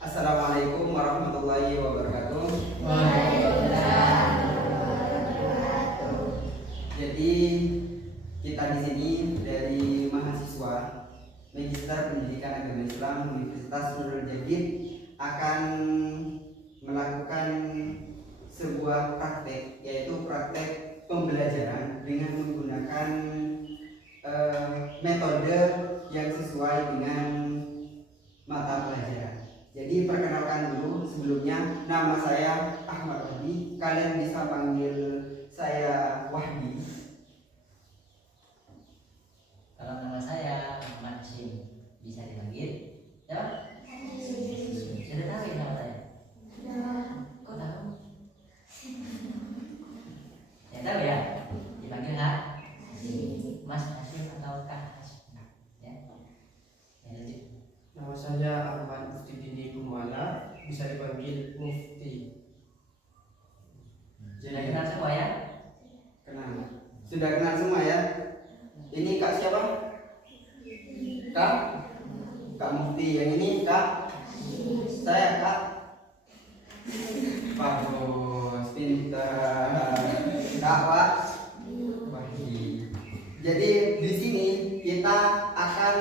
Assalamualaikum warahmatullahi wabarakatuh. Jadi kita di sini dari mahasiswa Magister Pendidikan Agama Islam Universitas Nurul Jadid akan melakukan sebuah praktek, yaitu praktek pembelajaran dengan menggunakan metode yang sesuai dengan mata pelajaran. Jadi perkenalkan dulu, sebelumnya nama saya Ahmad Wahdi, kalian bisa panggil saya Wahdi. Kalau nama saya Ahmad Hashim, bisa dipanggil siapa? Sudah tahu ya nama saya? Kok tahu? Ya tahu ya, dipanggil Mas Hashim atau Kak Hashim. Ya, lanjut. Nama saya Ahmad Mufti Dini Kumala, bisa dipanggil Mufti. Sudah kenal semua ya? Kenal. Sudah kenal semua ya? Ini Kak siapa? Kak Mufti. Yang ini Kak? Saya Kak. Bagus, pintar. Kak Wahdi. Jadi di sini kita akan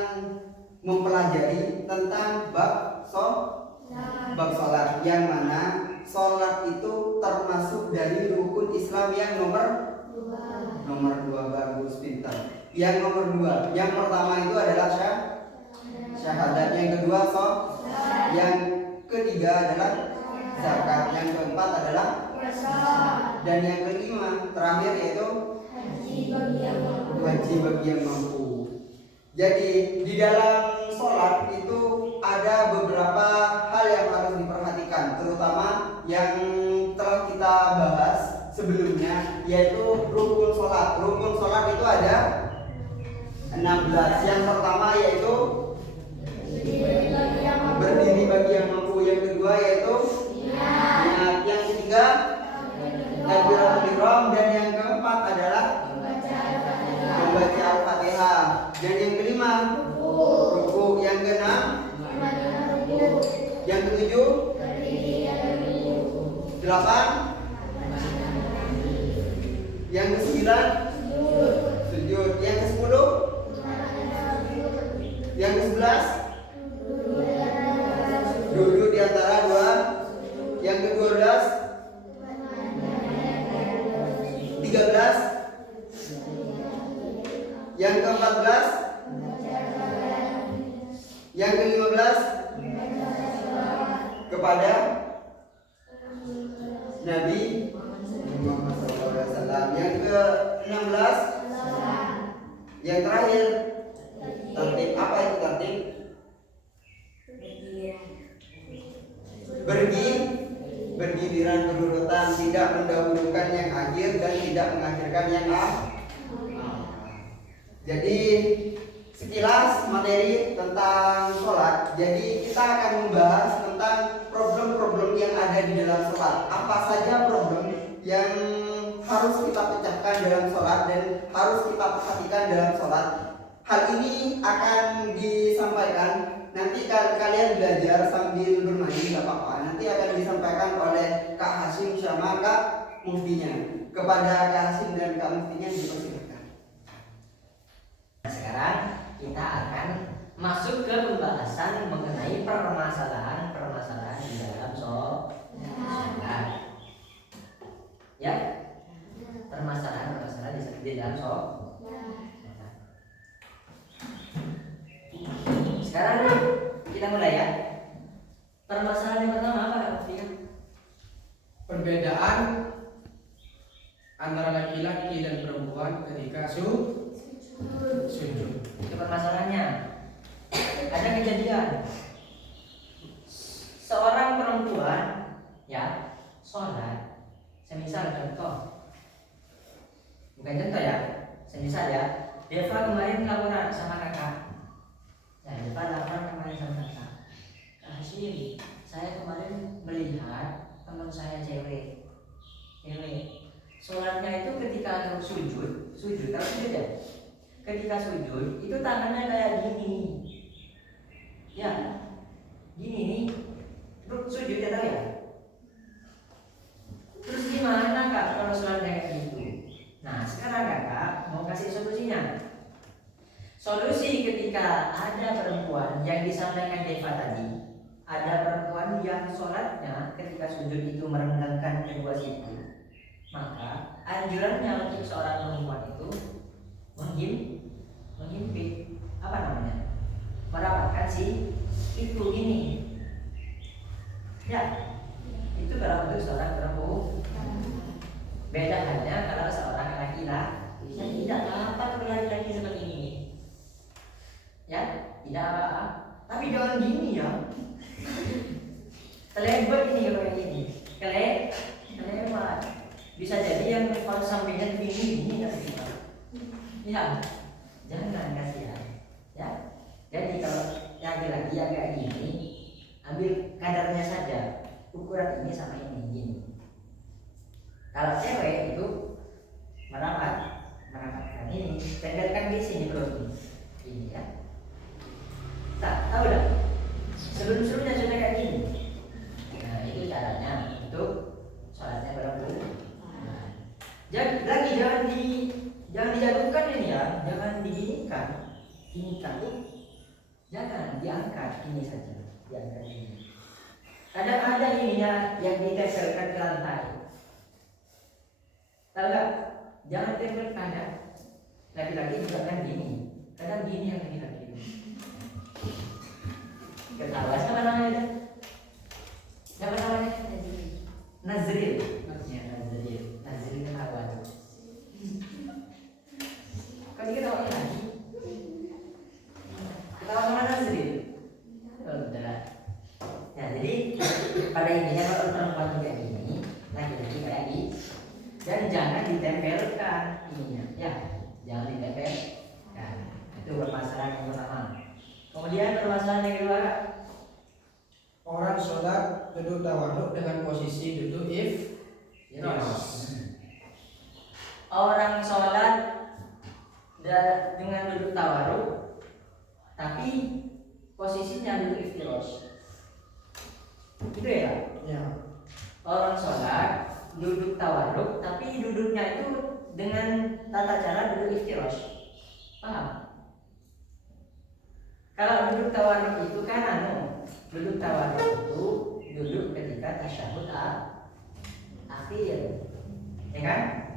mempelajari tentang bab sholat, yang mana sholat itu termasuk dari rukun Islam yang nomor 2. Bagus, pintar. Yang nomor 2, yang pertama itu adalah syahadat, yang kedua sholat, yang ketiga adalah zakat, yang keempat adalah dan yang kelima terakhir yaitu haji bagi yang mampu. Jadi di dalam sholat itu ada beberapa hal yang harus diperhatikan, terutama yang telah kita bahas sebelumnya, yaitu rukun sholat. Rukun sholat itu ada 16. Yang pertama yaitu berdiri bagi yang mampu, yang kedua yaitu niat, yang ketiga takbiratul ihram, dan yang keempat adalah membaca Al-Fatihah, dan yang kelima ruku, yang keenam, yang ketujuh, 8, yang ke-9 sujud, yang ke-10, yang ke-11 duduk di antara dua, yang ke-12 13, yang ke-14, yang ke-15 kepada Nabi Muhammad SAW, yang ke-16 yang terakhir tertib. Apa itu tertib? Berdiriran berurutan, tidak mendahulukan yang akhir dan tidak mengakhirkan yang Jadi sekilas materi tentang sholat. Jadi kita akan membahas tentang problem-problem yang ada di dalam sholat. Apa saja problem yang harus kita pecahkan dalam sholat dan harus kita perhatikan dalam sholat. Hal ini akan disampaikan, nanti kalian belajar sambil bermain, gak apa-apa. Nanti akan disampaikan oleh Kak Hashim sama Kak Muftinya. Kepada Kak Hashim dan Kak Muftinya dipersilakan. Sekarang kita akan masuk ke pembahasan mengenai permasalahan di dalam sholat. Ya, permasalahan di dalam sholat. Sekarang kita mulai ya. Permasalahan yang pertama apa Kak Mufti? Perbedaan antara laki-laki dan perempuan ketika sujud. Itu permasalahannya. Ada kejadian seorang perempuan ya sholat, semisal contoh, bukan contoh ya, semisal ya, Deva kemarin laporan sama kakak. Ya, Deva laporan kemarin sama kakak. Kak Hashim, saya kemarin melihat teman saya cewek. Sholatnya itu ketika sujud tahu sujud ya? Ketika sujud itu tangannya kayak gini. Ya, gini nih. Terus sujud ya tahu ya? Terus gimana kak kalau sholatnya kayak gitu? Nah sekarang kakak mau kasih solusinya. Solusi ketika ada perempuan yang disampaikan Deva tadi, ada perempuan yang sholatnya ketika sujud itu merendahkan kedua siku, maka anjurannya untuk seorang perempuan itu menghimpit apa namanya? Merapatkan si itu ini. Ya, itu kalau untuk seorang perempuan. Beda halnya kalau seorang laki-laki yang tidak apa laki-laki seperti ini. Ya, tidak apa-apa. Tapi jangan gini ya. Kelebet ini kalau kayak gini. Kelewat. Bisa jadi yang kalau sampingnya begini nanti. Ya, jangan kasihan. Ya. Jadi kalau laki-laki yang kayak gini, ambil kadarnya saja. Ukuran ini sama ini gini. Kalau cewek itu merapatkan ini, tenderkan di sini perut ini ya. Tak tahu dah. Sebelum-sebelumnya sudah kayak gini. Nah itu caranya untuk sholatnya perempuan. Nah, jangan dijatuhkan ini ya, jangan diginikan. Ginikan tuh, jangan diangkat ini saja, diangkat ini. Kadang ada ininya yang ditempelkan ke lantai. Tahu nggak? Jangan tempelkan ya. Laki-laki juga kan gini. Kadang gini yang laki-laki. Ketawa siapa namanya? Siapa namanya? Nazril. Ya, Nazril ketawa. Kau diketawain lagi? Ketawa sama Nazril. Udah. Nah, jadi pada intinya kalau perempuan kayak gini, laki-laki kayak gini, dan jangan ditempelkan ininya, ya, jangan ditempelkan. Itu permasalahan yang pertama. Kemudian permasalahan yang kedua, Orang sholat duduk tawaduk dengan posisi duduk iftirosh. Orang sholat dengan duduk tawaruk, tapi posisinya duduk iftirosh. Gitu ya? Ya. Orang sholat duduk tawaruk, tapi duduknya itu dengan tata cara duduk iftirosh. Paham? Kalau duduk tawaruk itu kan duduk tawaruk itu duduk ketika tasyahud akhir, ya kan?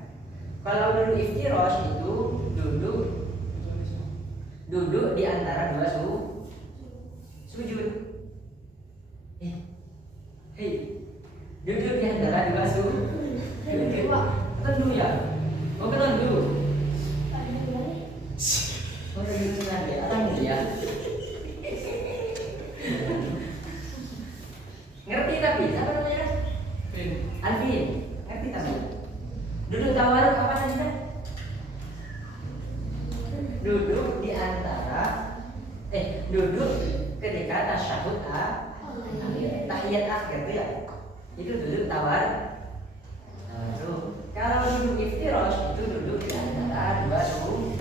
Kalau duduk iftirosh itu duduk di antara dua sujud. Hei, duduk di antara dua sujud. Tentu ya. Oh tentu. Oh tentu lagi. Tentu ya. Ngerti tapi siapa namanya? Alvin. Ngerti tapi. Duduk tawaruk apa tadi kan? Duduk di antara duduk ketika tasyahud tahiyat akhir itu ya. Itu duduk tawar. Kalau duduk iftirosh itu duduk di antara dua sujud.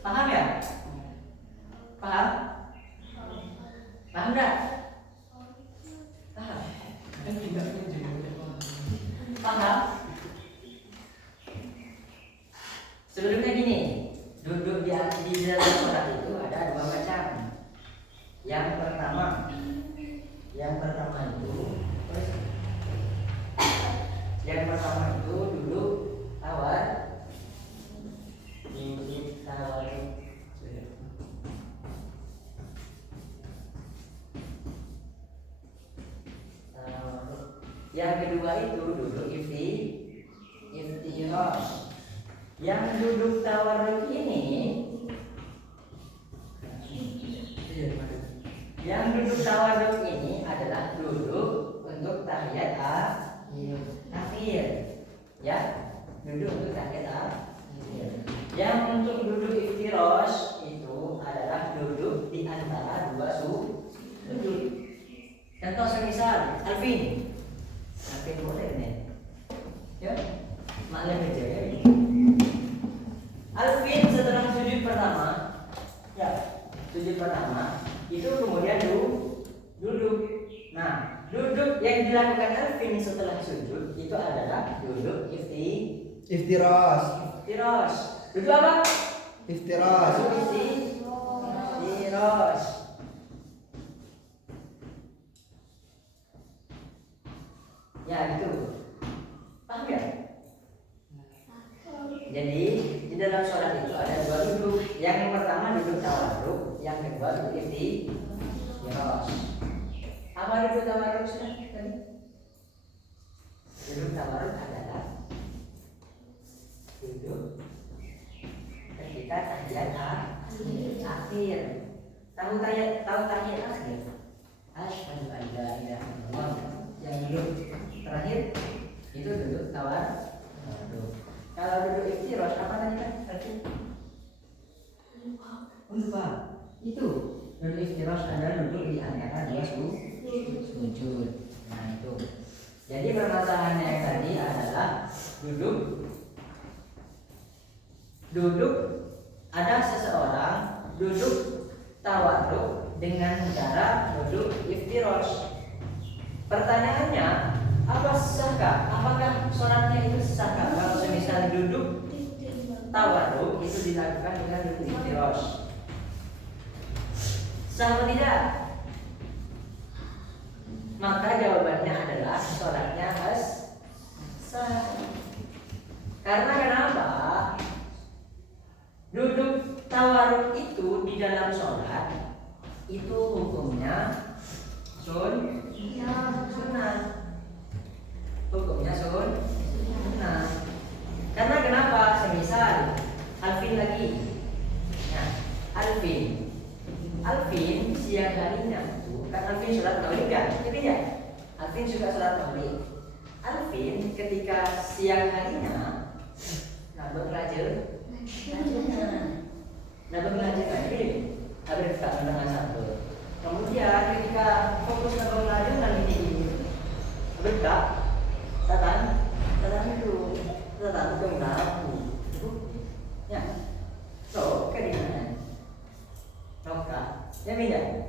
Paham ya? Paham? Paham enggak? Paham? Paham? Sebelumnya gini, duduk di dalam sholat itu ada dua macam. Yang pertama itu duduk tawar. Yang kedua itu duduk iftirosh. Yang duduk tawarruk ini, adalah duduk untuk tahiyat akhir, ya, duduk untuk tahiyat akhir. Yang untuk duduk Contoh semisal Alvin boleh nih. Ya, makna kerja ya. Alvin setelah sujud pertama, ya sujud pertama itu kemudian duduk. Nah, duduk yang dilakukan Alvin setelah sujud itu adalah duduk Iftirash. Duduk apa? Iftirash. Duduk iftirash. Ya gitu. Paham ya? Jadi di dalam sholat itu ada dua duduk. Yang pertama duduk tawarruk, yang kedua duduk iftirash. Apa duduk tawarruk sudah tadi? Duduk tawarruk adalah duduk ketika tahiyat akhir. Tahu tahiyat akhir? Asyhadu an la ilaha illallah. Yang duduk terakhir itu duduk tawarruk. Kalau duduk iftirash apa tadi kan? Lupa. Itu duduk iftirash adalah duduk di antara dua sujud. Nah itu. Jadi permasalahannya yang tadi adalah duduk ada seseorang duduk tawarruk dengan cara duduk iftirash. Pertanyaannya, apa sahkah? Apakah sholatnya itu sahkah kalau semisal duduk tawarruk itu dilakukan dengan duduk iftirash? Sah atau tidak? Maka jawabannya adalah sholatnya harus sah. Karena kenapa? Duduk tawarruk itu di dalam sholat itu hukumnya sunnah. Hukumnya sunnah. Karena kenapa? Semisal Alvin lagi. Nah, Alvin siang harinya itu kan Alvin sholat maghrib kan? Ya. Alvin suka sholat maghrib. Alvin ketika siang harinya nabung belajar maghrib. Habis tak mendengar satu. Kemudian ketika fokus nabung belajar nanti ini berdak tatan itu nabu ya so kedinginan roka ya beda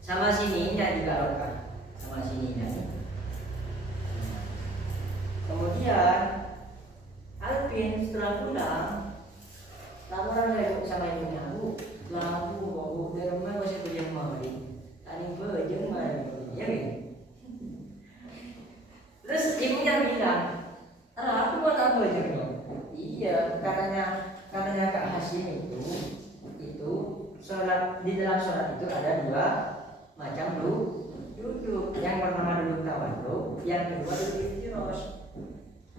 sama sininya juga roka sama sininya. Kemudian Alvin setelah pulang laporan dari sama ibunya, lampu dari rumah masih bejeng mari tadi bejeng mari ya kan. Terus ibunya bilang, aku buat apa aja? Iya, katanya Kak Hasim itu sholat di dalam sholat itu ada dua macam duduk. Yang pertama duduk tawarruk, yang kedua duduk iftirash.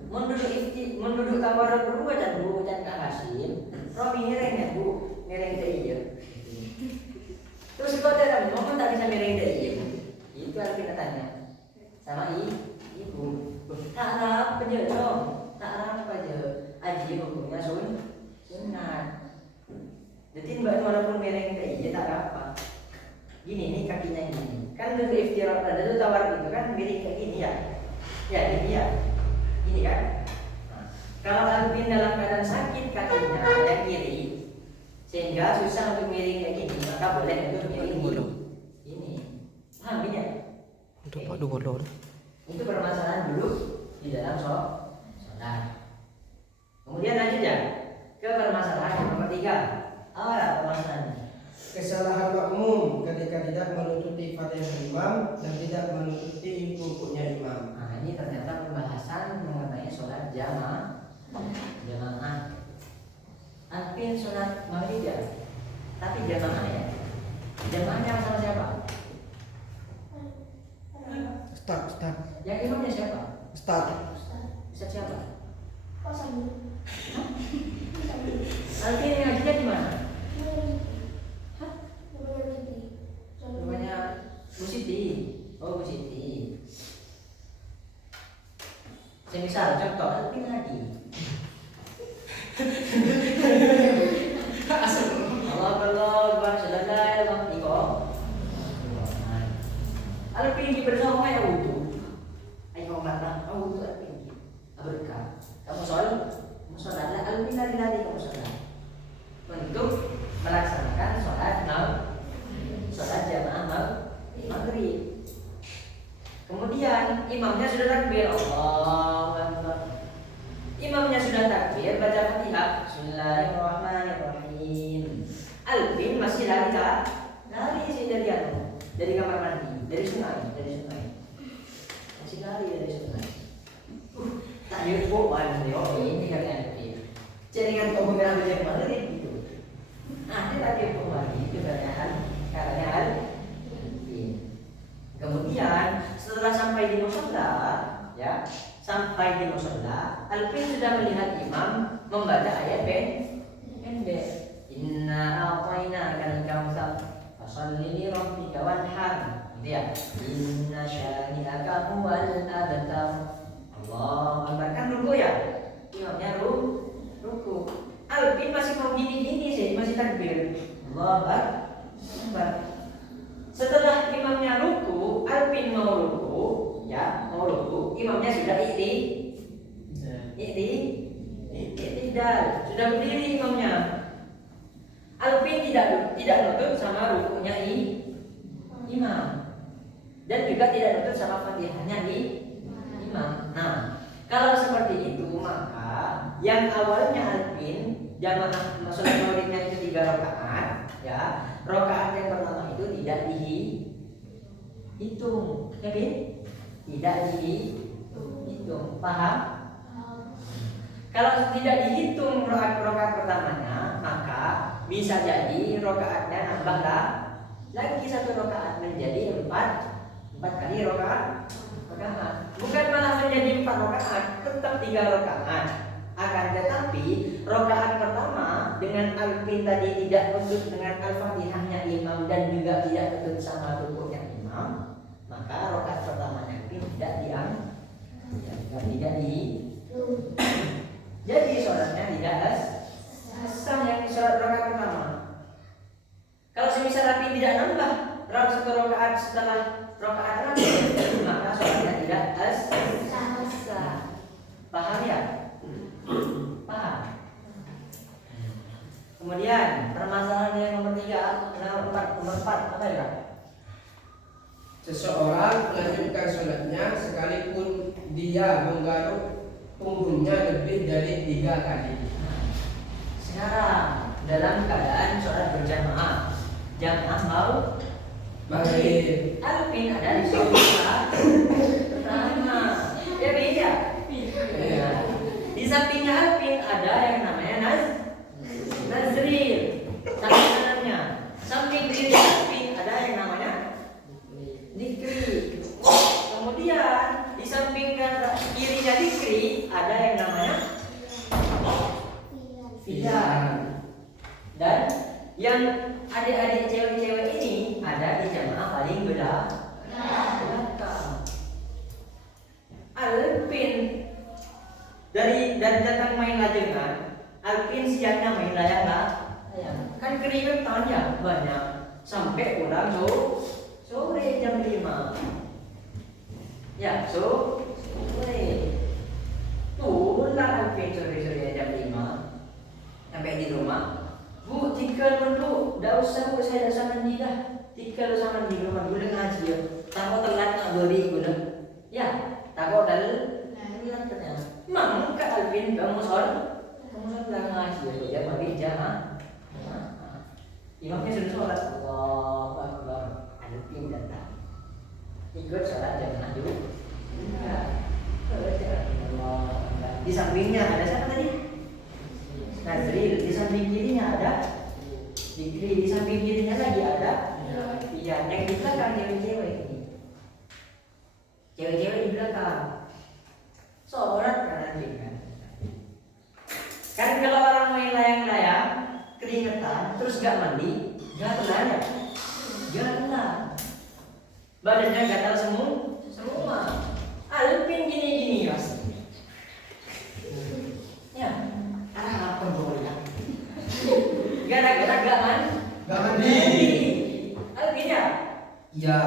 Menduduk tawarruk dulu baca Kak Hasim. Romi ngereng ya bu, ngereng deh iya. Terus kau dalam ngomong tak bisa ngereng deh iya. Itu Alvin tanya sama ibu, tak apa aja dong, tak apa aja. Aji hukumnya sunnah. Jadi mbak walaupun mereng kayak iya tak apa. Gini nih kakinya gini. Kan duduk iftirash ada tuh tawar itu kan miring kayak gini ya. Ya ini ya. Ini kan. Nah, kalau Alvin dalam keadaan sakit kakinya yang kiri, sehingga susah untuk miring kayak gini, maka boleh untuk miring ini. Paham ya? Untuk Pak Duwodo. Itu permasalahan dulu di dalam sholat. Kemudian lanjut ya ke permasalahan yang nomor 3. Apa permasalahannya? Kesalahan makmum ketika tidak menutupi fatihah imam dan tidak menutupi rukuknya imam. Nah ini ternyata pembahasan mengenai sholat jamaah. Alvin sholat maghrib ya, tapi jamaah ya. Jamaahnya sama siapa? Ustaz. Yang imamnya siapa? Ustaz Siapa? Alvin ngajinya di mana? Rumahnya Bu Siti. Oh Bu Siti. Semisal contoh Alvin ngaji. Allah sudah iko. dari kamar mandi, dari sungai, masih lari dari sungai. Tak diukuan ini kalian itu. Jaringan komunal yang mana itu? Ada tadi ukuan itu karena kemudian setelah sampai di musola, ya, sampai di musola, Alvin sudah melihat imam membaca ayat pendek. Inna a'tayna kal kautsar fasholli li rabbika wanhar. Gitu ya. Inna syani'aka huwal abtar. Allah Akbar, kan ruku ya? Imamnya ruku. Alvin masih mau gini-gini sih, masih takbir. Allah Akbar. Setelah imamnya ruku, Alvin mau ruku, ya, mau ruku. Imamnya sudah iktidal, sudah berdiri imamnya. Alvin tidak nutut sama rukunya imam, dan juga tidak nutut sama fatihahnya imam. Nah, kalau seperti itu maka yang awalnya Alvin jamaah sholat maghribnya itu 3 rakaat, ya, rakaat yang pertama itu tidak dihitung, ya Bin? Tidak dihitung, paham? Kalau tidak dihitung rakaat pertamanya, maka bisa jadi rakaatnya nambahlah lagi 1 rakaat menjadi 4 kali rakaat. Bukan malah menjadi 4 rakaat, tetap 3 rakaat. Akan tetapi rakaat pertama dengan Alvin tadi tidak nutut dengan Al-Fatihahnya imam dan juga tidak nutut sama rukunya imam, maka rakaat pertamanya Alvin tidak jadi sholatnya tidak sah yang sholat rakaat pertama. Kalau semisal Alvin tidak nambah 1 rakaat setelah rakaat terakhir, maka sholatnya tidak sah. Paham ya? Paham. Kemudian permasalahan yang nomor 4 apa ya? Seseorang melanjutkan sholatnya sekalipun dia menggaruk punggungnya lebih dari 3 kali. Sekarang dalam keadaan sholat berjamaah, jamaah mau Maghrib. Alvin ada di sholat pertama, ya beda. Di sampingnya Alvin ada yang namanya Nazril, samping kanannya. Samping kiri Alvin ada yang namanya Dikri. Kemudian di samping kirinya Dikri ada yang namanya Fidan. Dan yang adik-adik cewek-cewek ini ada di jamaah paling belakang. Alvin dari datang main lajengan, Alvin siangnya main layang. Kan keringetan ya banyak, sampai pulang sore jam 5. Ya, sore. Turunlah Alvin sore-sore jam 5. Sampai di rumah. Bu, tinggal dulu, dah usah bu, saya dah sama mandi dah. Tinggal sama di rumah dulu ngaji ya. Takut telat nak beri gula. Ya, takut telat ternyata. Mang Kak Alvin kamu sholat ngaji ya, dia mandi jamaah. Imamnya sudah sholat, Allahu Akbar. Alvin datang. Ikut sholat jamaah dulu. Di sampingnya ada siapa tadi? Nazril. Di samping kirinya ada Dikri. Di samping kirinya lagi ada Fian. Yang di belakang cewek-cewek ini. Cewek-cewek di belakang sholat kan kan. Kan kalau orang main layang-layang keringetan terus gak mandi, gatal ya? Gatal. Badannya gatal semua. Alvin gini-gini mas. Ya, apa boleh? Gara-gara gak mandi. Alvin ya? Ya.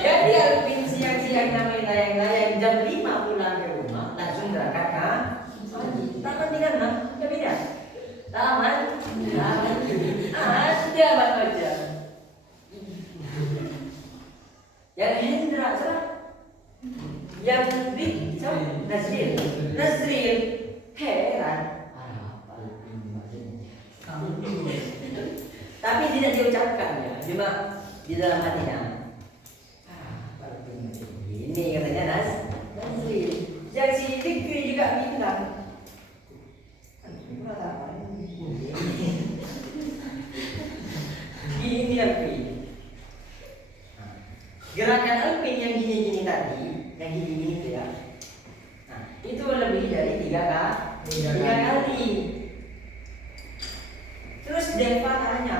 Jadi Alvin siang-siang main layang-layang jam 5 pulang ke rumah langsung berangkat kan? Taman di mana? Ya beda. Taman. Ada Bang Oja. Yang Hendra siapa? Yang di Nazril. Heran. Tapi tidak diucapkan ya. Cuma di dalam hatinya, kalau ini katanya Nasri, yang si Fikri juga bilang, gini Alvin, gerakan Alvin yang gini-gini tadi, yang gini-gini itu ya, nah, itu lebih dari 3 kali. Terus Deva tanya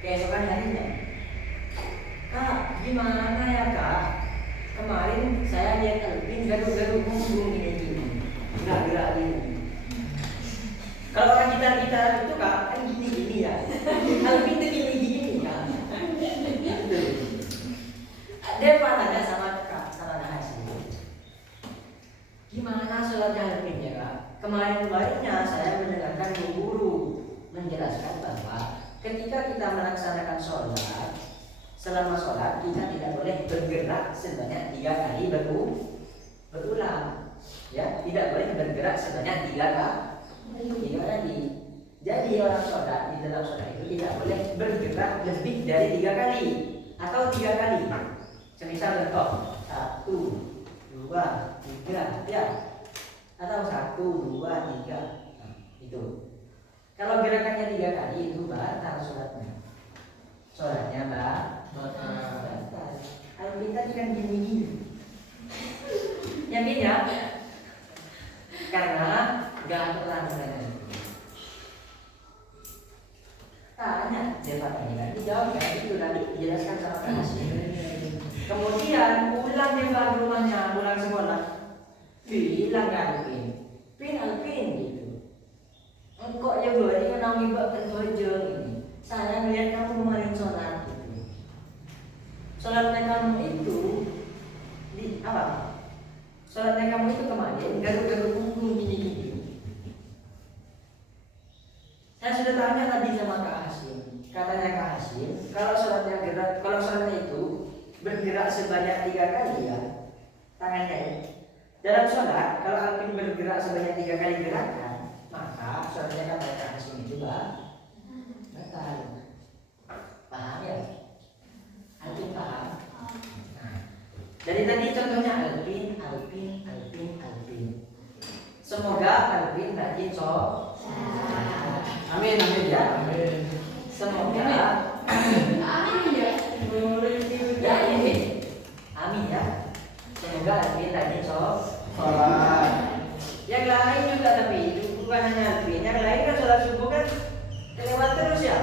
keesokan harinya, Kak, gimana ya Kak? Kemarin saya lihat Alvin garuk-garuk punggung gini-gini, gerak-gerak gini. Kalau orang gitar-gitar itu Kak, kan gini-gini ya. Alvin itu gini-gini ya. Deva tanya sama Kak, sama Nahasi, gimana sholatnya Alvin ya Kak? Kemarin-kemarinnya saya mendengarkan guru menjelaskan bahwa ketika kita melaksanakan sholat, selama sholat kita tidak boleh bergerak sebanyak 3 kali berulang, ya, tidak boleh bergerak sebanyak 3 kali. Jadi orang sholat di dalam sholat itu tidak boleh bergerak lebih dari 3 kali atau 3 kali. Semisal contoh 1, 2, 3, ya, atau 1, 2, 3, nah, itu. Kalau gerakannya 3 kali itu batal sholatnya. Sholatnya batal. Kalau kita kan gini-gini. Yang beda karena gak aturan mereka. Tanya dia pakai kan dijawab kan itu tadi dijelaskan sama Kak Hasim. Kemudian pulang dia ke rumahnya, pulang sekolah. Bilang kan Alvin gitu. Engkau ya gue ini menangi bakal bojong ini. Saya melihat kamu kemarin sholat gitu. Sholatnya kamu itu di apa? Sholatnya kamu itu kemarin garuk-garuk punggung gini-gini. Saya sudah tanya tadi sama Kak Hasim. Katanya Kak Hasim, kalau sholatnya itu bergerak sebanyak 3 kali ya, tangannya ini. Dalam sholat, kalau Alvin bergerak sebanyak 3 kali gerakan, maka sholatnya kata Kak Hasim itu batal. Paham ya? Alvin paham? Nah, dari tadi contohnya Alvin. Semoga Alvin rajin sholat. Amin ya. Semoga amin ya. Amin ya. Semoga Alvin rajin sholat. Yang lain juga tapi itu bukan hanya Alvin. Yang lain kan sholat subuh kan kelewat terus ya.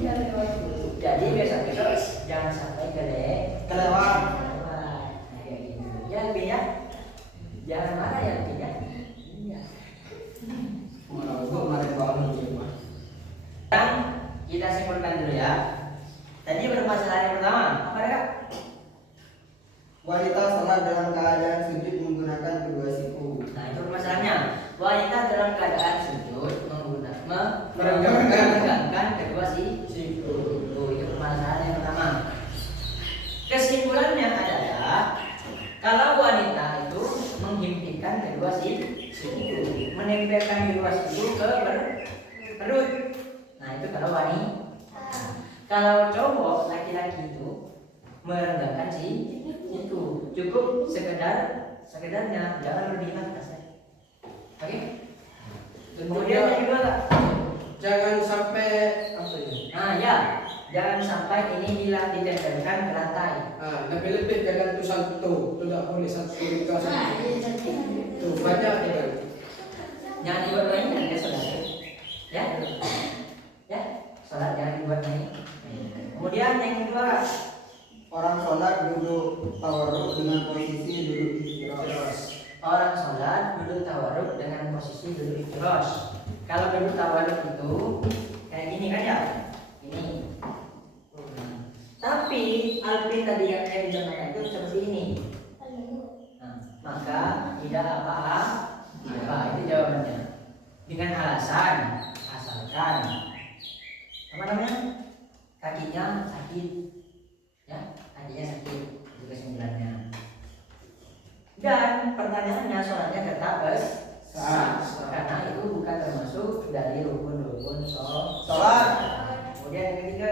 Iya lewat terus. Jadi besok jangan sampai kelewat. Kayak gitu. Ya Alvin ya. Jangan marah ya Alvin ya. Iya. Kita simpulkan dulu ya. Tadi permasalahan yang pertama apa ya Kak? Wanita sholat dalam keadaan sujud menggunakan kedua siku. Nah itu permasalahannya. Wanita dalam keadaan sujud merenggangkan kedua siku. Itu permasalahan yang pertama. Kesimpulannya adalah kalau wanita itu menghimpikan kedua siku, menempelkan kedua siku ke perut. Nah itu kalau wanita. Kalau cowok laki-laki itu merenggangkan siku, cukup sekedarnya, jangan lebih atas. Oke? Kemudian yang kedua, jangan sampai apa ini? nah ya, jangan sampai ini ditempelkan ke lantai. Lebih-lebih jangan tuh satu, tidak boleh satu juga satu. Tuh banyak ya. Jangan dibuat main ya saudara. Ya, sholat jangan dibuat main. Kemudian yang kedua, Orang sholat duduk tawarruk dengan posisi duduk iftirosh. orang sholat duduk tawarruk dengan posisi duduk iftirosh. Kalau duduk tawarruk itu kayak gini kan ya, ini. Tapi Alvin tadi yang saya bilang itu seperti ini. Nah, maka tidak apa-apa, itu jawabannya. Dengan alasan asalkan apa namanya? Kakinya sakit, ya, kakinya sakit itu kesimpulannya. Dan pertanyaannya sholatnya tetap sah karena itu bukan termasuk dari rukun sholat. Sholat. Kemudian yang ketiga,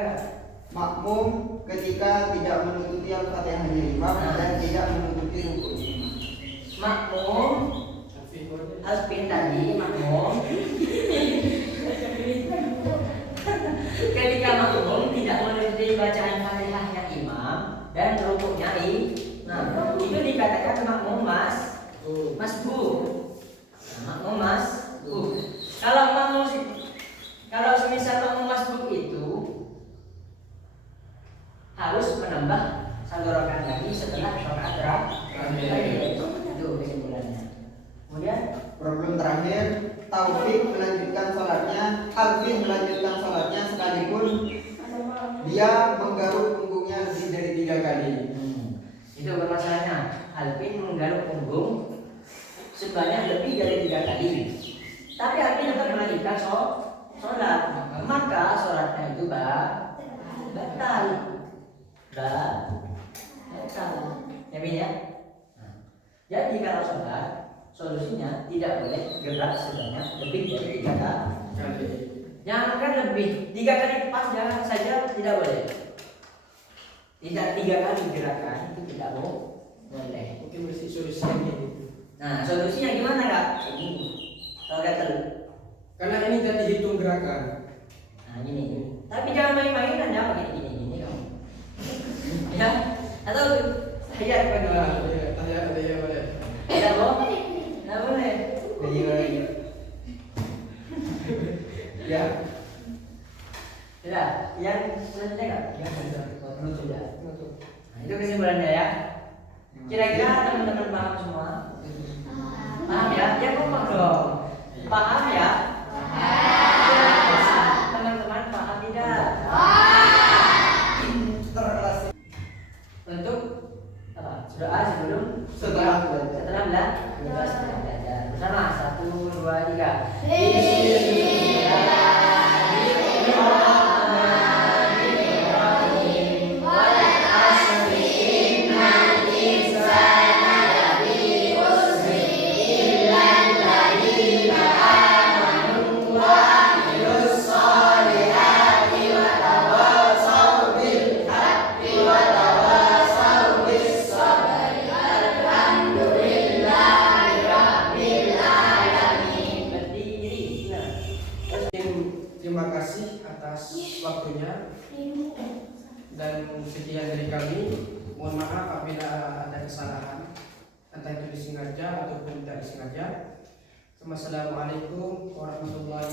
makmum ketika tidak menututi Al-Fatihahnya imam dan tidak menututi rukuknya imam. Makmum Alvin tadi makmum ketika makmum tidak menututi bacaan Fatihahnya imam dan rukuknya nah itu dikatakan makmum masbuk. Makmum masbuk. Kalau semisal makmum masbuk itu harus menambah satu rakaat lagi setelah rakaat terakhir. Itu kesimpulannya. Kemudian Problem terakhir, Taufik melanjutkan sholatnya, Alvin melanjutkan sholatnya sekalipun dia menggaruk punggungnya lebih dari 3 kali. Itu permasalahannya. Alvin menggaruk punggung sebanyak lebih dari 3 kali. Tapi Alvin tetap melanjutkan sholat. Maka sholatnya itu batal. Ya. Jadi kalau sholat solusinya tidak boleh gerak sebanyak lebih dari 3 kali. Jangankan lebih 3 kali pas jalan saja tidak boleh. Tidak 3 kali gerakan itu tidak boleh. Mungkin mesti solusinya gitu. Nah solusinya gimana kak? Ini kalau gatel. Karena ini tadi hitung gerakan. Nah gini. Tapi jangan main-mainan ya gini kamu. Ya atau saya bagi. Ada ya boleh. Tidak boleh. Tidak boleh. Ya, Sudah. Yang selanjutnya kak? Ya sudah. Sudah. Nah, itu kesimpulannya ya. Kira-kira teman-teman paham semua? Paham ya? Ya kompak dong. Paham ya? Teman-teman paham tidak? Untuk apa? Doa sebelum setelah belajar. setelah belajar. Bersama 1, 2, 3. Terima kasih atas waktunya dan sekian dari kami. Mohon maaf apabila ada kesalahan, entah itu disengaja ataupun tidak disengaja. Wassalamualaikum warahmatullahi